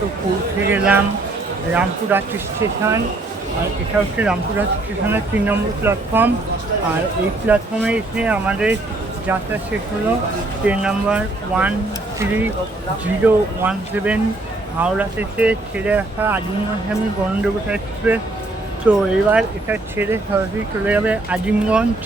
তো পৌঁছে গেলাম রামপুরহাট স্টেশন। আর এটা হচ্ছে রামপুরহাট স্টেশনের তিন নম্বর প্ল্যাটফর্ম আর এই প্ল্যাটফর্মে এসে আমাদের যাত্রা শেষ হলো। Train number one three zero one seven Howrah থেকে ছেড়ে আসা আজিমগঞ্জ গণদেবতা এক্সপ্রেস তো এবার এটা ছেড়ে সরাসরি চলে যাবে আজিমগঞ্জ।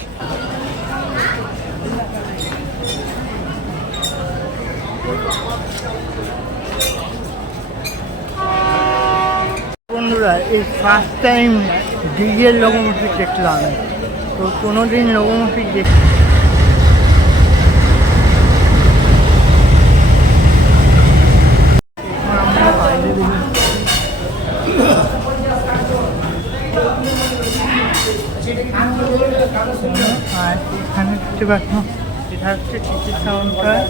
বন্ধুরা, এই ফার্স্ট টাইম ডিজেল লোকোমোটিভ দেখলাম। তো কোনো দিন লোকোমোটিভ দেখ আর এখানে এটা হচ্ছে টিকিট কাউন্টার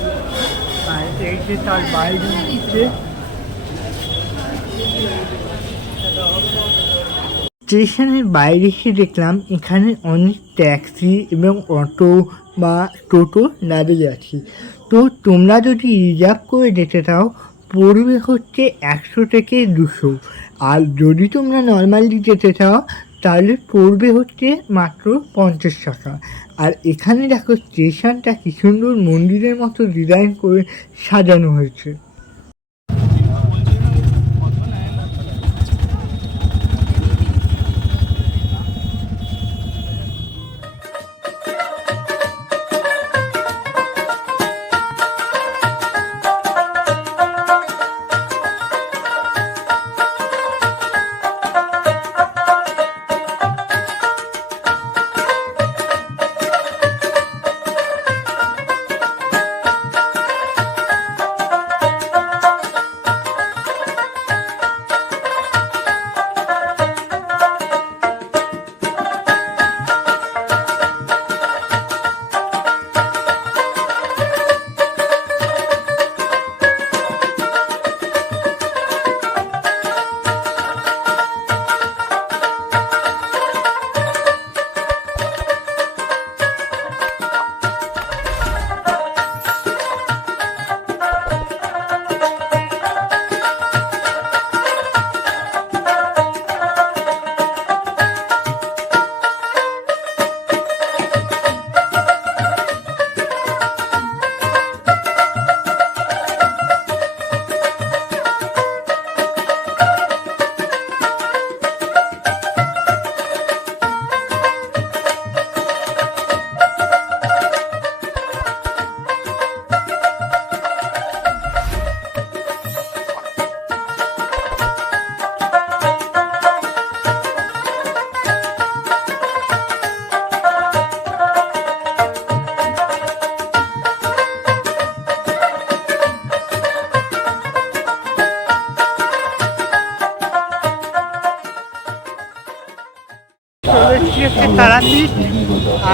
আর এই যে তার বাইরে হচ্ছে স্টেশনের বাইরে এসে দেখলাম এখানে অনেক ট্যাক্সি এবং অটো বা টোটো দাঁড়িয়ে আছে। তো তোমরা যদি রিজার্ভ করে যেতে চাও পড়বে হচ্ছে একশো থেকে দুশো। আর যদি তোমরা নর্মালি যেতে চাও, তাহলে পড়বে হচ্ছে মাত্র পঞ্চাশ টাকা। আর এখানে দেখো স্টেশনটা কি সুন্দর মন্দিরের মতো ডিজাইন করে সাজানো হয়েছে।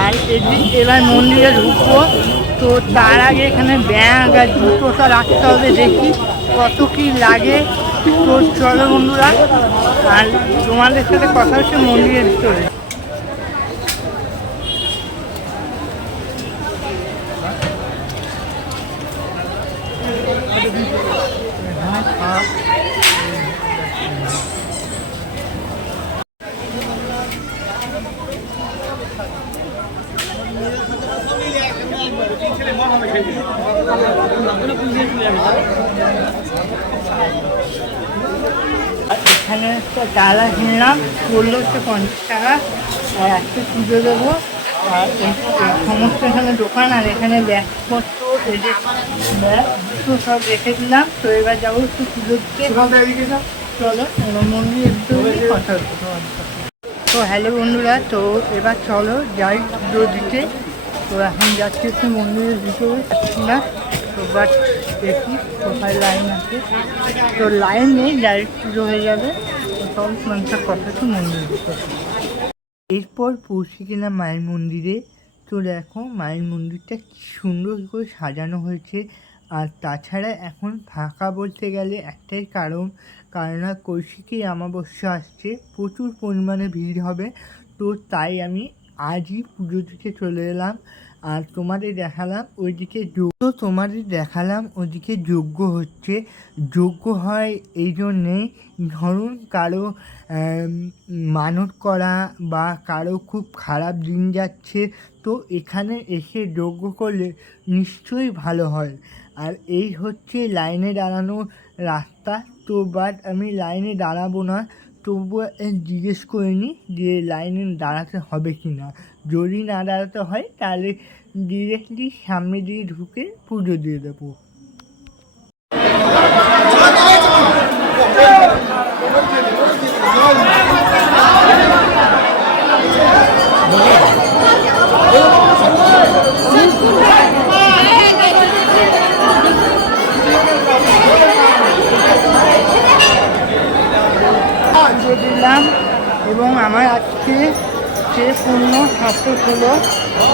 আর এদিক এবার মন্দিরে ঢুকবো। তো তার আগে এখানে ব্যাগ আর জুতোটা রাখতে হবে, দেখি কত কি লাগে। তো চলো বন্ধুরা, আর তোমাদের সাথে কথা হচ্ছে মন্দিরের ভিতরে আর এখানে একটা ডালা কিনলাম হচ্ছে পঞ্চাশ টাকা। আর একটা পুজো দেবো। আর সমস্ত এখানে দোকান আর এখানে ব্যাগপত্র ব্যাগ তো সব রেখে দিলাম। তো এবার যাব একটু পুজো দিতে চলো ভিতরে গিয়ে কথা। তো হ্যালো বন্ধুরা তো এবার চলো যাই পুজো দিতে তো এখন যাচ্ছি হচ্ছে মন্দিরের ভিতরে। না তো বাট দেখি কোথায় লাইন আছে। তো লাইন নেই ডাইরেক্ট পুজো হয়ে যাবে। সব মানুষের কথা মন্দিরের ভিতরে এরপর পৌঁছে গেলাম মায়ের মন্দিরে। তো দেখো মায়ের মন্দিরটা কি সুন্দর করে সাজানো হয়েছে। আর তাছাড়া এখন ফাঁকা বলতে গেলে একটাই কারণ কারণ কৌশিকী অমাবস্যা আসছে, প্রচুর পরিমাণে ভিড় হবে। তো তাই আমি আজই পুজো দিতে চলে এলাম। আর তোমাদের দেখালাম ওইদিকে যোগ্য। তোমাদের দেখালাম ওইদিকে যোগ্য হচ্ছে। যোগ্য হয় এই জন্যে ধরুন কারও মানত করা বা কারও খুব খারাপ দিন যাচ্ছে, তো এখানে এসে যোগ্য করলে নিশ্চয়ই ভালো হয়। আর এই হচ্ছে লাইনে দাঁড়ানোর রাস্তা। তো বাট আমি লাইনে দাঁড়াবো না, তবুও জিজ্ঞেস করে নিই যে লাইনে দাঁড়াতে হবে কি না যদি না দাঁড়াতে হয়, তাহলে ডিরেক্টলি সামনে দিয়ে ঢুকে পুজো দিয়ে দেবো। এবং আমার আজকে সে পূর্ণ সার্থক হলো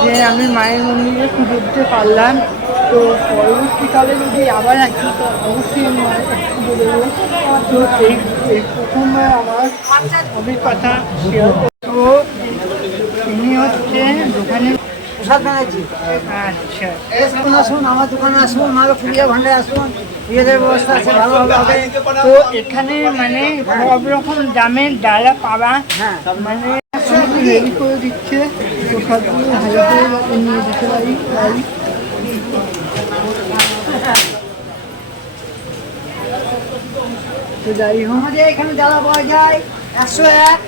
যে আমি মায়ের মন্দিরে পুজো দিতে পারলাম তো পরবর্তীকালে যদি আবার আসি তো অবশ্যই আমি মায়ের কাছে পুজো দেবো। তো এই এই প্রথমবার আমার অভিজ্ঞতা শেয়ার তো ইনি হচ্ছে দোকানে প্রসাদ ব্যানার্জি। আচ্ছা। আসুন আসুন আমার দোকানে আসুন মালো পুরিয়া ভান্ডারে আসুন ব্যবস্থা আছে ভালোভাবে হবে তো এখানে মানে সব রকম দামের ডালা পাওয়া হ্যাঁ। মানে রেডি করে দিচ্ছে। ভালো করে নিয়ে যেতে পারি তাই। তো যাই হোক। আমাদের এখানে জ্বালা পাওয়া যায় একশো এক।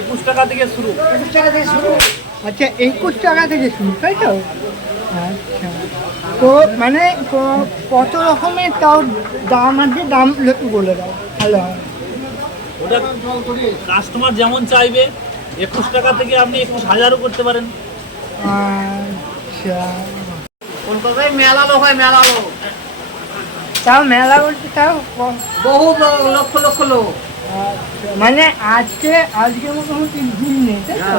একুশ টাকা থেকে শুরু। একুশ টাকা থেকে শুরু। আচ্ছা একুশ টাকা থেকে শুরু তাই তো? আচ্ছা। তো মানে কত রকমের তাও দাম আছে? দাম একটু বলে দাও ভালো হয়। ওটা কাস্টমার যেমন চাইবে একুশ টাকা থেকে আপনি একুশ হাজারও করতে পারেন। আচ্ছা কলকাতায় মেলালো হয় মেলালো তাও মেলা বলতে তাও বহু লক্ষ লক্ষ লোক। মানে আজকে আজকে মোটামুটি ভিড় নেই তাই তো?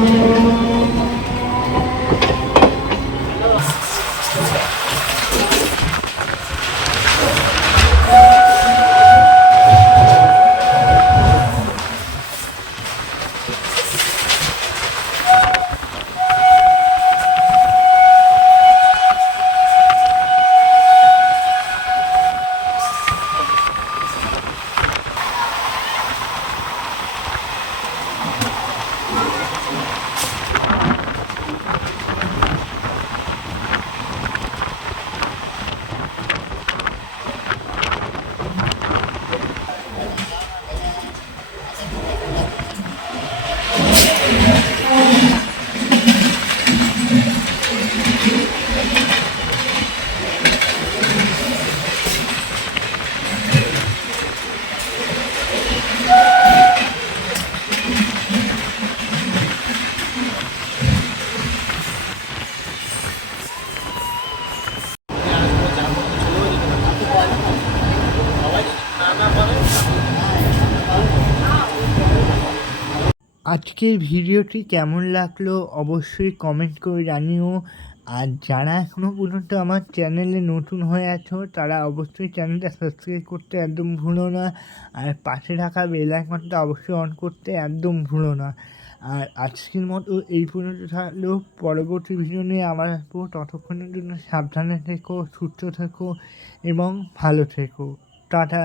আজকের ভিডিওটি কেমন লাগল অবশ্যই কমেন্ট করে জানিও। আর যারা এখনও পর্যন্ত আমার চ্যানেলে নতুন হয়ে আছো, তারা অবশ্যই চ্যানেলটা সাবস্ক্রাইব করতে একদম ভুলো না। আর পাশে থাকা বেল আইকনটা অবশ্যই অন করতে একদম ভুলো না। আর আজকের মতো এই পর্যন্ত থাকলেও পরবর্তী ভিডিও নিয়ে আবার আসব। ততক্ষণের জন্য সাবধানে থেকো, সুস্থ থেকো এবং ভালো থেকো। টাটা।